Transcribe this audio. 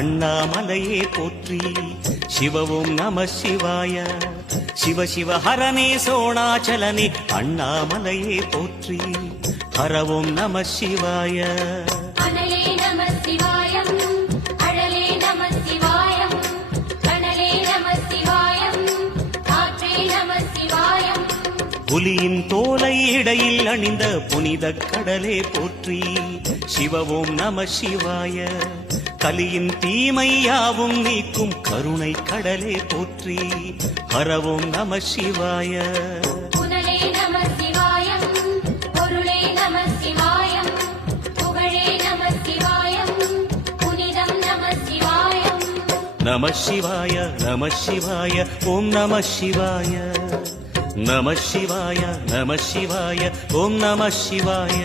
அண்ணாமலையே போற்றி. சிவவும் நம சிவாய. சிவ சிவ ஹரனே சோணாச்சலனே அண்ணாமலையே போற்றி. ஹரவும் நம சிவாய. அனலே நம சிவாயம், அழலே நம சிவாயம், கனலே நம சிவாயம், காற்றே நம சிவாயம். புலியின் தோலை இடையில் அணிந்த புனித கடலே போற்றி. சிவவும் நம சிவாய. கலியின் தீமையாவும் நீக்கும் கருணை கடலே போற்றி. ஹரவும் நம சிவாய. புனலே நம சிவாயம், பொருளே நம சிவாயம், புகழே நம சிவாயம், புனிதம் நம சிவாயம். நம சிவாய நம சிவாய ஓம் நம சிவாய. நம சிவாய நம சிவாய ஓம் நம சிவாய.